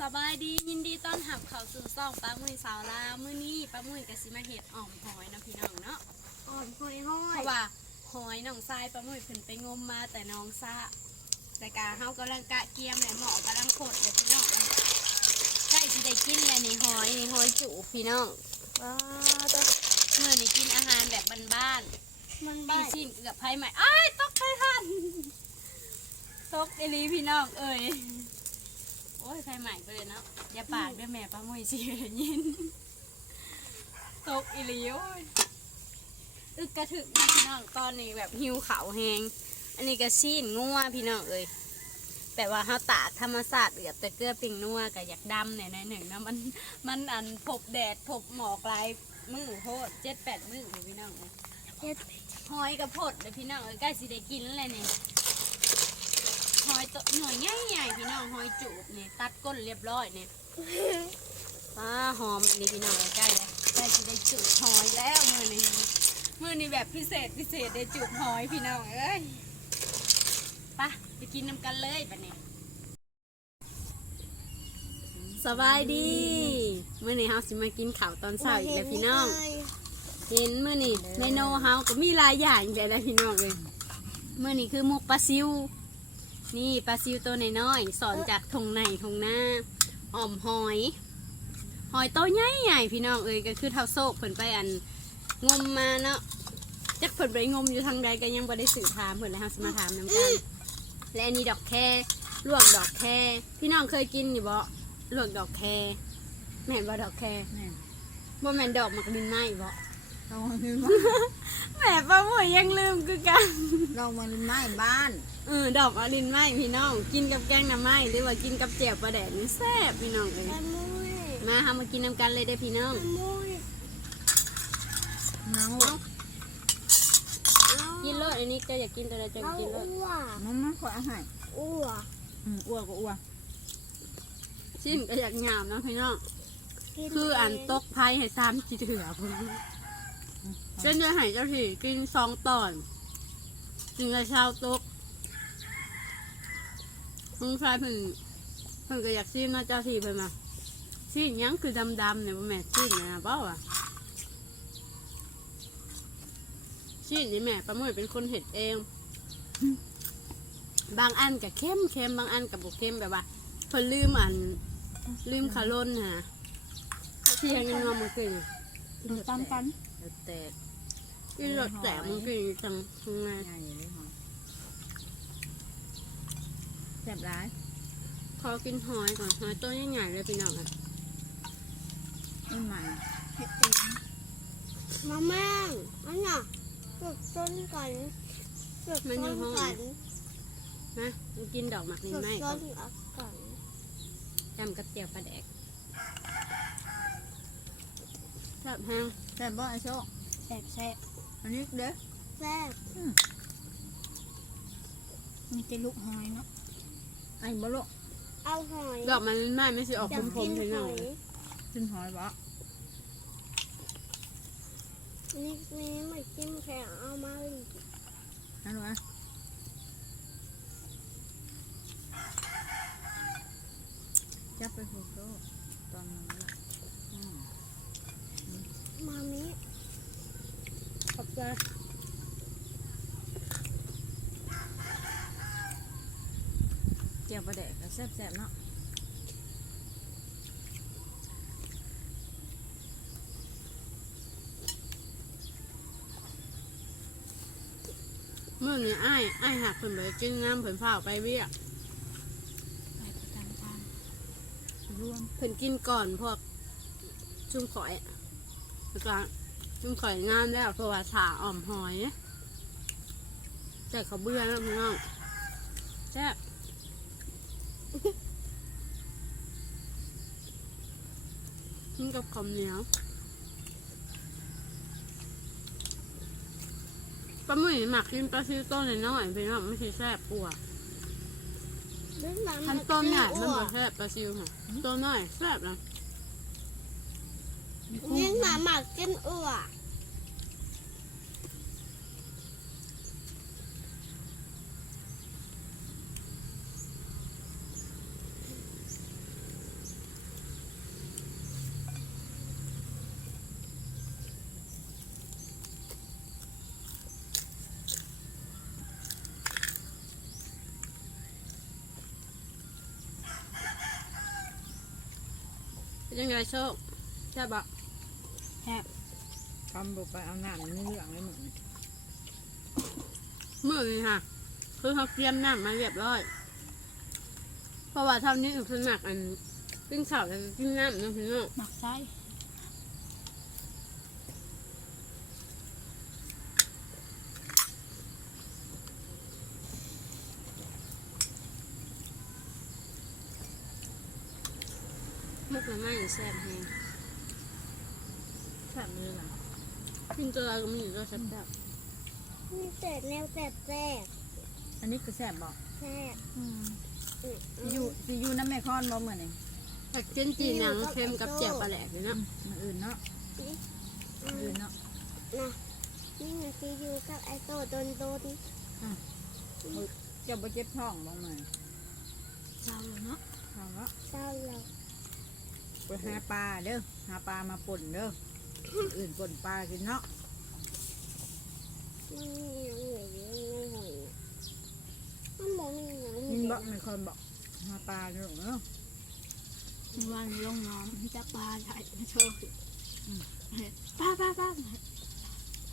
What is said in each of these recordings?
สบายดียินดีต้อนรับเข้าสู่ซ่องป้ามุยสาวลาวมื้อนี้ป้ามุยกับสิมาเฮ็ดอ่อมหอยเนาะพี่น้องเนาะอ่อนหอยห้อเพยราะว่าหอยน้องทรายป้ามุยเพิ่นไปงมมาแต่น้องซะแต่กาเฮากำลังกะเกียมแหละหมอกำลังขดเลยพี่น้องใกล้สิได้กินแล้วนี่หอยนี่หอยจุพี่น้องว้าตัวเมื่อนี้กินอาหารแบบบ้านมันๆบ้าปีชิ้นเกือบไผใหม่อ้ายตกไผทันตกอีหลีพี่น้องเอ้ยโอ้ยไผใหม่ไปเลยเนาะอย่าปากด้อแม่ป้ามุยสิได้ยินตกอีหลีโอ้ยอึกกระถึกพี่น้องตอนนี้แบบหิวเขาวแหงอันนี้ก็ซีนงัวพี่น้องเอ้ยแต่ว่าเฮาตากธรรมศาสตร์เอือบแต่เกลือปิงนัวก็อยากดำเนี่ยในหนึ่งนะมันมันอันพบแดดพบหมอกลายมือโพดเจ็ดแปดมือพี่น้องเอ้ยเฮ็ดหอยกับพดเลยพี่น้องเอ้ยใกล้สิได้กินแล้วนี่ หอยตัวหน่วยใหญ่ๆพี่น้องหอยจูบเนี่ยตัดก้นเรียบร้อยเนี่ยป้าหอมนนี้พี่น้องใกล้เลยใกล้จะได้จุบหอยแล้วมือนี้มือนี้แบบพิเศษพิเศษได้จุบหอยพี่น้องเอ้ยปะไปกินน้ำกันเลยปะเนี่ยสบายดีเมื่อนี้เฮาสิมากินข้าวตอนเช้าอีกแล้วพี่น้อง เห็นเมื่อนี้ในโนเฮาก็มีหลายอย่างอีกแล้วพี่น้องเลยเมื่อนี้คือมุกปลาซิว นี่ปลาซิวตัวน้อยๆสอนจากทงในทงหน้าอ่อมหอย หอยโตใหญ่ใหญ่ๆพี่น้องเอ้ยก็คือเท่าโซกเพิ่นไปอันงมมาเนาะจักเพิ่นไปงมอยู่ทางใดก็ยังบ่ได้สื่อถามเพิ่นเลยเฮาสิมาถามนํกัน และอันนี้ดอกแคลวกดอกแคพี่น้องเคยกินอยู่บ่ลวกดอกแคแม่นบ่ดอกแคแม่บ่แม่นดอกมักดินไม้บ่ ลองมาเป็นบ้านแม่ป้าหมวยยังลืมคือกัน ลองมาเป็นไม้บ้าน เออดอกมะลินไม้พี่น้อง กินกับแกงหน่อไม้หรือว่ากินกับแจ่วปลาแดดนี่แซ่บพี่น้องเอ้ยแม่มุ้ยมาหามากินน้ำกันเลยเด้อพี่น้องแม่มุ้ยน้องกินรสอันนี้ก็อยากกินตัวใดจะเอากินรสอ้วมันมันขออาหารอ้วอืมอ้วกก็อ้วกชิมก็อยากหยามเนาะพี่น้องกิคืออันตกไพ่ให้ซ้ำจีเถื่อพุ่ นเช่นจะให้เจ้าถี่กินสองตอนจึงจะเช้าตกลุงชายเพิ่นเพิ่นก็อยากชิมเนาะเจ้าที่เพิ่นมาชิมหยังคือดำๆเนี่ยบ่แม่ชิมเนี่ยนะเป้าอะชิมนี่แม่ประมวยเป็นคนเห็ดเอง บางอันกับเข้มเข้มบางอันกับบุเข้มแบบว่าเพิ่นลืมอันลืมคาร่นฮะที่ยังนอนมันกินกินตามกันแต่กิ นรสแต่มันกินจังทำไงใหญ่เลยค่ะแซ่บร้ายขอกินหอยก่อนหอยตัวใหญ่ๆเลยพี่น้องอะต้นใหม่มาแม่งอันน่ะฝึกต้นกันฝึกต้นกันนะมันกินดอกหมักนินฝึกไหมต้ก่อนนกันจำกับเจียวปลาแดกแซ่บแห้งแซ่บบ่ไอโชคแซ่บแซ่บ อันนี้เด้อแซ่บนี่จะลูกหอยเนาะไอ้บ่ลูกเอาหอยดอกมันนินไหมไม่ใช่ออกอยากพรกิมนๆพี่หน้อองยกินหอยบ่นี่นี่ไม่กินแค่เอามาเลยนั่นวะจับไปผูกโซ่ตอนนี้อืม มามิ ขอบใจเจียวปลาแดกก็แซ่บๆเนาะเมื่อนี้อ้ายอ้ายหักเพิ่นไปกินน้ำเพิ่นฝ้าวไปเวียกไปประจำการรวมเพิ่นกินก่อนพวกจุ่มข่อยแล้วก็ จุ่มข่อยงามแล้วเพราะว่าสาอ่อมหอยแต่เขาเบื่อแล้วพี่น้องแซ่บกินกับข้าวเหนียวปลาหมึกหมักกินปลาซิวต้นน้อยๆพี่น้องไม่ใช่แซ่บปัวเล่นน้ำทันต้นใหญ่มันบ่แซ่บปลาซิวค่ะต้นน้อยแซ่บนะ nhưng mà mặc trên ừa Jangan guys, so, siapa? ปะทำบุไปเอาหน้ามันเรื่องเลยหมึงมือนี่ค่ะ คือเขาเตรียมน้ำมาเรียบร้อย เพราะว่าเท่านี้อุปสมัครอันปิ้งเสาแล้วก็ปิ้งน้ำเนาะพี่น้องหมักไส้มุกละไม่แซ่บแฮงแซ่บเลยนะ กินตัวเราก็มีอยู่ก็แซ่บแซ่บมีแต่แนวแสบแสบอันนี้คือแซ่บบอกแสบสิอยู่สิอยู่น้ำแม่คอนบ่เหมือนไงผักเจนจีหนังเค็มกับแจ่วปลาแหลกอยู่เนาะมันอื่นเนาะมันอื่นเนาะนะนี่มันจะอยู่กับไอโตโดนโดนเจ้าบ่เจ็บท้องบ่เหมือนเศร้าเลยเนาะถามว่าเศร้าเลยไปหาปลาเด้อหาปลามาป่นเด้อคน อื่นป่นปลากินเนาะมันมีอย่างเหนื่อยอยู่ในหอยน่ะมันบอกมีอย่างเหมินนื่บออยกไม่คนบอกหาปลาเด้อเนาะวันลงน้ำจะปลาใหญ่โชคป้าป้าป้า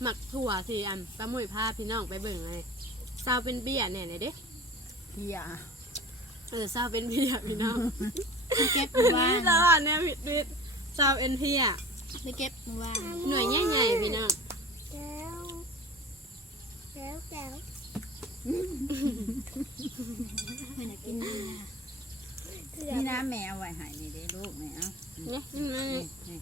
หมักถั่วที่อันปลาหมุยพาพี่น้องไปเบิ่งเลยซาวเป็นเบี้ยเนี่ยไหนเด้เฮียเออซาวเป็นเบี้ยพี่น้อง เก็บอันว่านี้ตลอดเนี่ยผิดผิดซาวเป็นเบี้ย ไปเก็บว่าหน่วยใหญ่ๆพี่น้องแล้วแล้วแล้วมันกินนี่นะแมวไว้ใหายนี่เด้ลูกนี่เอาเนี่ยนี่มันนี่นี่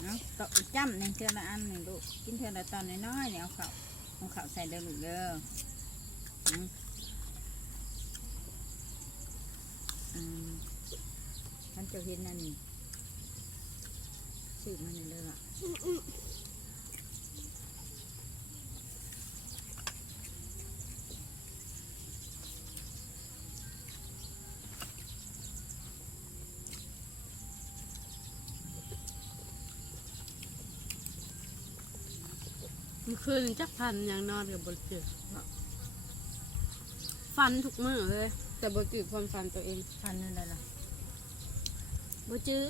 เอาตอกจ้ำหนึ่งเทือละอันหนึ่งลูกกินเทือละตอนน้อยๆเนี่ยเอาข้าวเอาข้าวใส่เด้อลูกเด้ออืมอืมท่านเจะเห็นนั่นนี่ สืบมันนี่เลยล่ะมันคืนจักพันอย่างนอนกับบนจืดฟันทุกมือเลย แต่บนจืดความฟันตัวเองพันนั่นเลยล่ะบจื้อ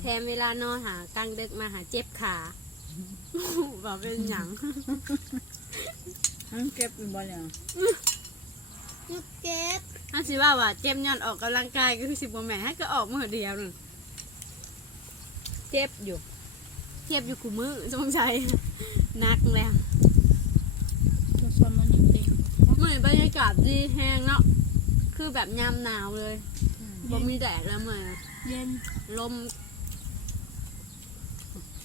แถมเวลานอนหากลางดึกมาหาเจ็บขาบอกเป็นหยังอืมเก็บอยู่บ่เลยลูกเก็บถ้าสิว่าว่าเจ็บย้อนออกกำลังกายก็คือสิบกว่าแม่ให้ก็ออกมือเดียวนึงเจ็บอยู่ เจ็บอยู่ขู่มือสงสัยนักแล้วตัวส่วนมันยังเต็มเหมือนบรรยากาศดีแห้งเนาะคือแบบยามหนาวเลยอืมบ่มีแดดแล้วเหมือนเย็นลม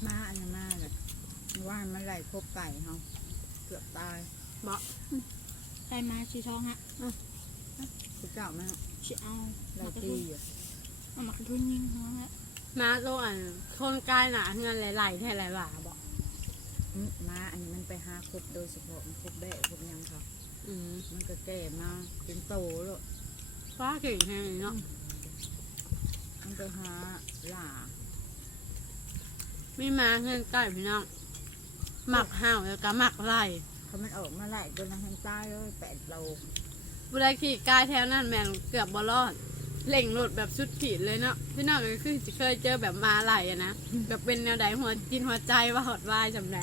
มาอันนั้นมาเลยว่ามันไหลครบไก่เขาเกือบตายใครมาสีทองฮะคือเก่าไหมสีเอาไหลมากระตีทุนอยู่เอามากระทุนยิงน้องฮะมาโตอันทนกายหนาเงินหลายๆแท่หลายหลาบอกอืมมาอันนี้มันไปหาครบโดยเฉพาะมันครบแบะครบหยังเขาอืมมันก็แก่มาเป็นโตแล้วฟ้าเก่งแห้งเนาะมันไปหาหล่า มีมาเงินใกล้พี่น้องหมักห่าวแล้วก็หมักไล่เขามันออกมาไหลตัวละแหงใต้เลยแปดโลบุได้ขี่กายแถวนั้นแมงเกือบบอลอดเล่งรถแบบสุดขีดเลยเนาะพี่น้องก็คือเคยเจอแบบมาไหลอะนะ แบบเป็นแนวใดหัวจินหัวใจว่าหดวายจำได้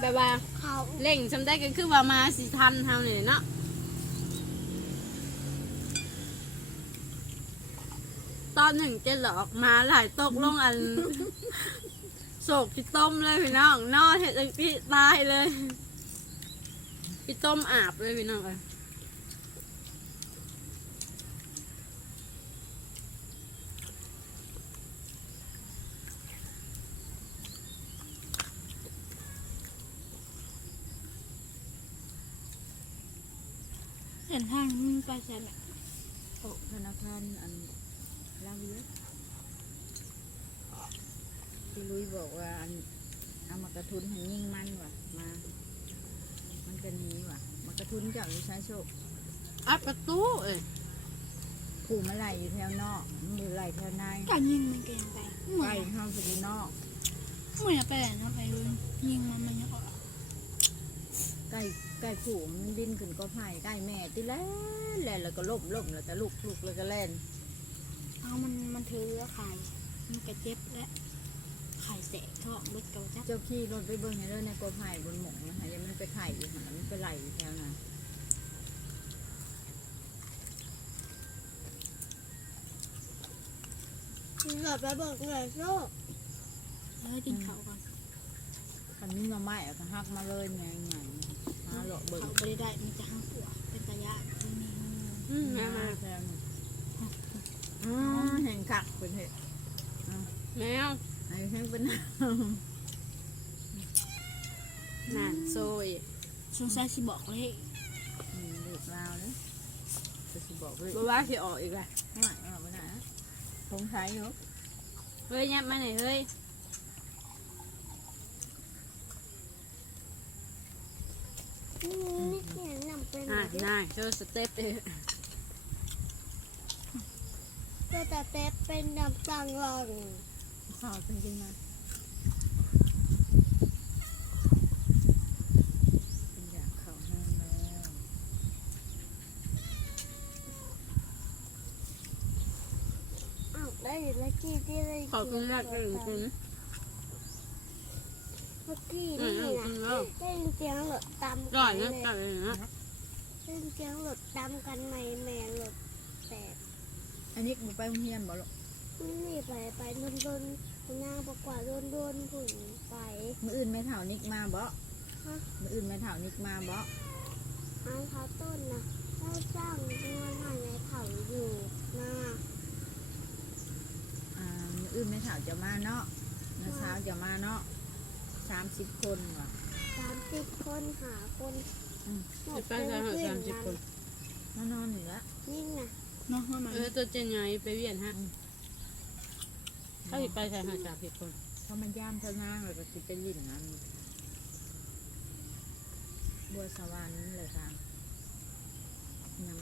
แบบว่าเขาเล่งจำได้ก็คือว่ามาสิทันเท่านี้เนาะ ตอนหนึ่งเจะหลอกมาหลายตกลงอันโศกพี่ต้มเลยพี่น้องนอดเห็ดจังพี่ตายเลยพี่ต้มอาบเลยพี่น้องเอ้ยเห็นทางมันไปใช่ไหมโอ้ธนาคารอัน ลาวิเยพี่ลุยบอกว่าอันเอามากระทุนให้ยิ่งมันว่ะมา มันก็หนี้ว่ะมากระทุนเจ้าอยู่ใช้โชคอัดประตูเอ้ยผูมาไหลอยู่แถวนอกมันอยู่ไหลแถวในการยิงมันเกินไปไก่เข้าไปอยู่นอกไม่อยากไปไหนนะไปเลยยิงมันมันยังออกไก่ไก่ผูมันบินขึ้นก็ไผ่ไก่แม่ที่แล้วแล่นแล้วก็ล่มล่มแล้วก็ลุกลุกแล้วก็แล่น เอามันมันถือไข่มันกระเจ็บและไข่แตกท้องเบิดเกาจ้ะเจ้าขี่รถไปเบิ่งให้เด้อในกอไผ่บนหมงนะคะยังมันไปไข่อยู่หันมันไปไหลอยู่แถวนั้นหลับไปเบิกเลยโซ่เฮ้ยกินเขาก่อนคันนี้มาไม้เอาก็หักมาเลยไงไงหาเลาะเบิ่งเขาไม่ได้ได้มีแต่ห้างตัวเป็นตะยะที่นี่อืมมามา แถวนั้น อ๋อแห่งคักเป็นเหตุแมวไอ้แห่งเป็นนั่นโซยสงสัยสิบอกเลยอืมลูกลาวเลยจะสิบอกเลยบ่ว่าสิออกอีกแล้วไม่เอาไปไหนนะคงใช้อยู่เฮ้ยยับมาหน่อยเฮ้ยนี่เขียนนำเป็นอะนายโชว์สเต็ปเอง ก็แต่เป๊ปเป็นนำตังหลังข้าวจริงๆนะเป็นอยากเข้าห้องแล้วอ้าวได้ยินแล้วกี้ที่ได้ขอบคุณมากเลยคุณเมื่อกี้อืนี่มอืมนะแล้วได้ยินเสียงรถตามก่อกันนนะเลยก่อนเลยนะได้ยินเสียงรถตามกันใหม่แม่รถแตก อันนี้กูไปโรงเรียนบ่ลูกนี่ไปไปโดนโดนย่างประกว่าโดนโดนผุ่นไปมืออื่นไม่เท่านิกมาบ่ฮะมืออื่นไม่เท่านิกมาบ่อันเขาต้นนะเขาจ้างเงินให้ในเขาอยู่นะอ่ามืออื่นไม่เท่าจะมาเนาะมื้อเช้าจะมาเนาะสามสิบคนว่ะ สามสิบคนหาคนอืม หมดไปกันเหรอสามสิบคน มานอนอยู่ละ ยิ่งนะ เนาะว่ามันเออตัวเจนไงไปเวียนฮะเขาสิไปใส่หาสามสิบคนเขามันย่ามเท่านางแล้วก็สิไปลิ่นนั้นบัวสวรรค์เลยค่ะยัง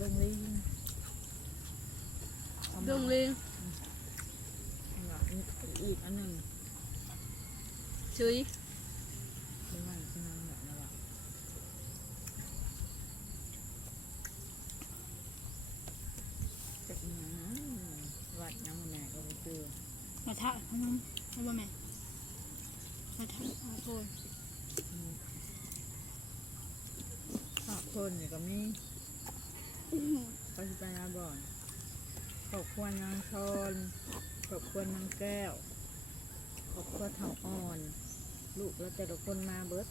ลงลิงเอามาดงลิงอีกอันหนึ่งชุย ไม่ว่าจะนำแบบนั้นหรอกจากนั้นวัดยังแม่ก็ไปเจอ มาทะพนมให้บ่แม่มาทะเอาโทษขอบคนนี่ก็มีก็จะไปอาบ่อนขอบควรนางชนขอบควรนางแก้วขอบควรเถาอ่อน ลูกแล้วแต่ละคนมาเบิด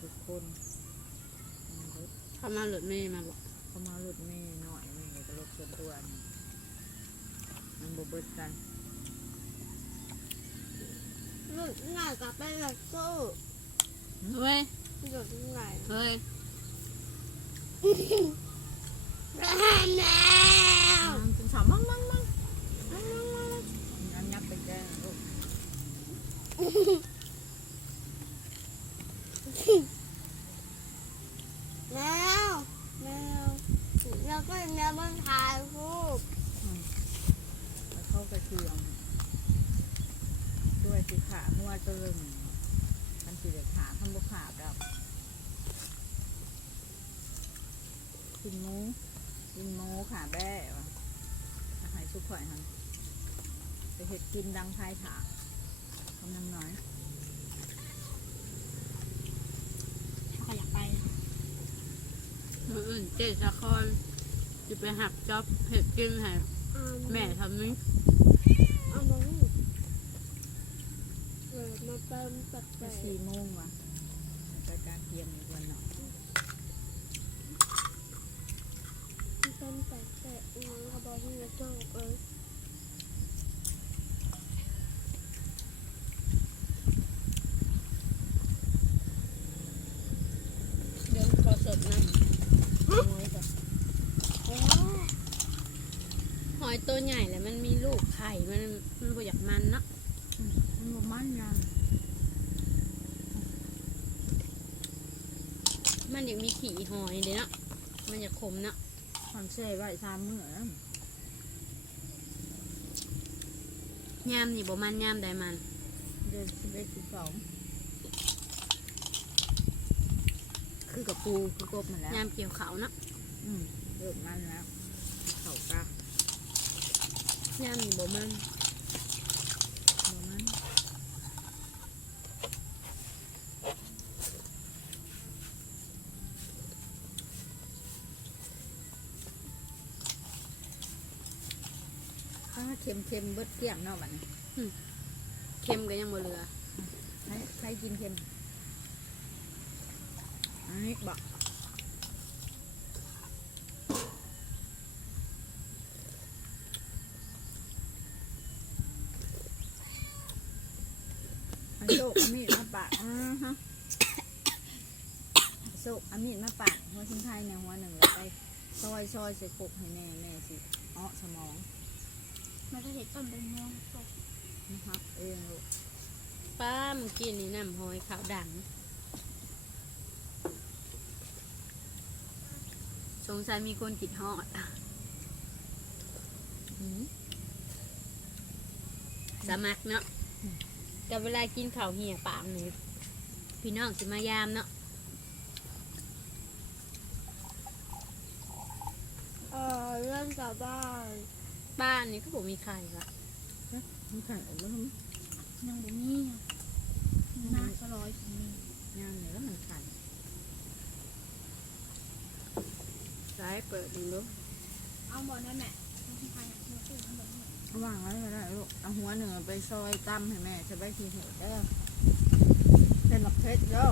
ทุกคนมาเบิด เขามาหลุดเมย์มาบอกเขามารถเมย์หน่อยเมย์ก็รถส่วนตัวนี่ มันบเบิดกันหลุดง่ายกับไปหลักโซ่เฮ้ย หลุดง่าย เฮ้ย แล้ว มันเป็นสาวมั่งมั่งมั่งมั่งมั่งมั่งอันยับไปแจ้งลูก แมวแมวแล้วก็แมวมันถ่ายรูป แล้วเข้ากระเทียมด้วยสีขาหัวตะลึงมันสีเด็ดขาทำบุขาบแล้ว กินหมู กินหมูขาแบ้ว่ะอาหารชุกข่อยหันไปเห็ดกินดังไทยถากำลังน้อยถ้าอยากไปนะมืออื่นเจ๊สะคอนจะไปหักจ็อบเห็ดกินให้อ่าแม่ทำนี้เอามาเออมาเติมตัดไปจะสี่โมงว่ะไปการเตรียมอีกวันเนาะ เติมตั ดแต่น้องเขาบอกให้มาโจ้เออเดี๋ยวขอสดน้ำโอ้ยจ้ะโอ้ยหอยตัวใหญ่แหละมันมีลูกไข่มันมันบ่อยากมันเนาะมันบ่มันยังมันอยากมีขี่หอยเด้เนาะมันอยากขมเนาะ อนเซ่ไว้สามมื้อแล้วยามนี่บ่มันยามใดมัน เดือนสิบเอ็ดสิบสองคือกับปูคือกบมาแล้วยามเกี่ยวเขาวเนาะอืมเริ่มมันแล้วเขากะยามนี่บ่มัน บ่มันถ้า เค็มเค็มๆเบิดเกลี้ยงเนาะบัดนี้เค็มก็ยังบ่เหลือใครใครกินเค็มอันนี้บอกอันโซกอามีดมาปาดอ่าฮะโซกอามีดมาปาดหัวชิ้นไทยในหัวหนึ่งแล้วไปซอยซอยใส่กบให้แม่แม่สิอ้อสมอง มันจะเห็นต้นเป็นม่วงสดนะครับเองลูกป้าเมื่อกี้นี่น้ำหอยขาวดังสงสัยมีคนกิดฮอดอืมสมักเนาะกับเวลากินข้าวเหี่ยปากนี่พี่น้องสิมายามเนาะเออเรื่องชาวบ้าน บ้านนี่ก็บ่มีใครวะมันแข็งออกแล้วมันยังบ่มีอะหน้าก็ร้อยผมมีย่างเนี่ยแล้วมันขันสายเปิดดูลูกเอาบ่ได้แม่ไม่ใช่ใครอยากมาซื้อทั้งหมดทั้งหมดเอาวางไว้ก็ได้ลูกเอาหัวหนึ่งไปซอยตั้มให้แม่จะไปทีเถอะเด้อเป็นหลักเพชรเด้อ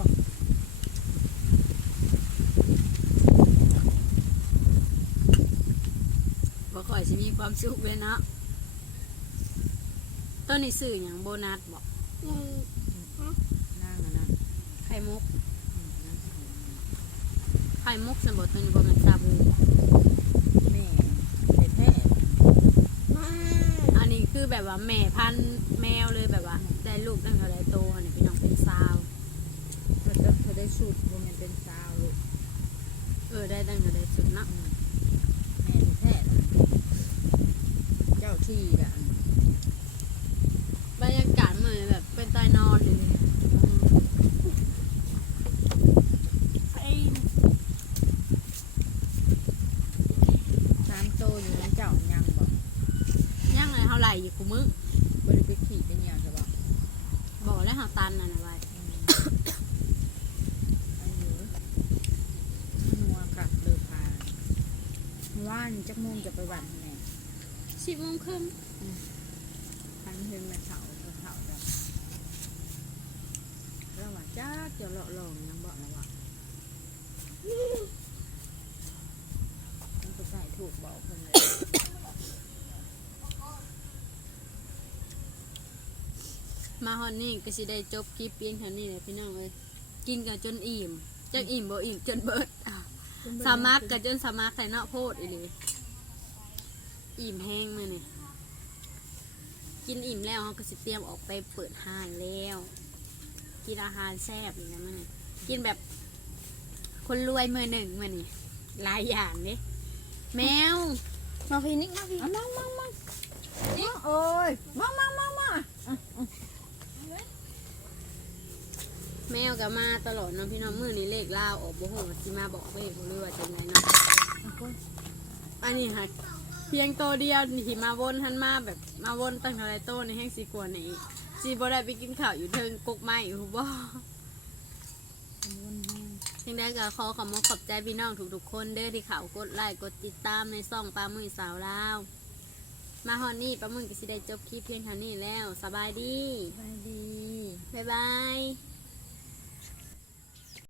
บ่ค่อยสิมีความสุขเลยเนาะต้นนี้ซื้ออย่างโบนัสบอกหนึ่งนั่งอะนะไข่มุกอืมนั่งสิไข่มุกสมบูรณ์ตัวนี้บ่แมันซาบูแม่เด็ดแท้มาอันนี้คือแบบว่าแม่พันธุ์แมวเลยแบบว่า ได้ลูกตั้งแต่ได้โตอันนี้พี่น้องเป็นสาวเธอจะเธอได้สูตรว่ามันเป็นสาวลูกเออได้ตั้งแต่ได้สุดเนาะ อืมแม่แท้นะเจ้าที่ละ บรรยากาศเหมือนแบบเป็นใตายนอนเลย ไอ้ สามโตอยู่ในเจ้ายังบอก ย่างอะไรเท่าไหร่อยู่กูมึง บริไปขี่ไปเนี่ยใช่ปะ บอกแล้วหาตันน่ะนะไว้ อืมอันนี้นัวกัดเดือพาว่านจักโมงจะไปห วันแม่สิบโมงครึ่งพันเพ็นแม่เถาเถาเถาจ้ะแล้วว่าจ้าเจะเลาะลองยังบอกนะว่ามันจะใส่ถูกบอกคนเลยมาฮอนนี่ก็สิได้จบคลิปเพียงเท่านี้เลยพี่น้องเอ้ยกินกันจนอิ่มจักอิ่มบ่อิ่มจนเบิดอะสามักกันจนสามักใส่เนาะโพดอีหลี อิ่มแห้งมาเนี่ยกินอิ่มแล้วเขาก็สิเตรียมออกไปเปิดห้างแล้ว กินอาหารแซ่บอย่างนี้มันกินแบบ คนรวยมือหนึ่งมานี่หลายอย่างเด้แมวมาพีนิกมาพีเอามั่งมั่งมั่งโอ้ยมั่งมั่งมั่งมั่งแมวก็มาตลอดเนาะพี่น้องมือนี้เลขเล่าวออกบ่ฮู้ว่าสิมาบอกเลขบ่รู้ว่าจังไงเนาะอันนี้ค่ะเพียงโตเดียวนี่ที่มาวนทันมาแบบมาวนตั้งเท่าไรโตในแห้งสีกวนนี่สิบ่ได้ไปกินข้าวอยู่เทิงกกไม้อยู่บ่ยังได้ก็ขอขอบคุณขอบใจพี่น้องทุกๆคนเด้อที่เขากดไลค์กดติดตามในซ่องปลามือสาวลาวมาฮอนนี่ปลามือก็สิได้จบคลิปเพียงเท่านี้แล้ว สบายดีไปดี บ๊ายบาย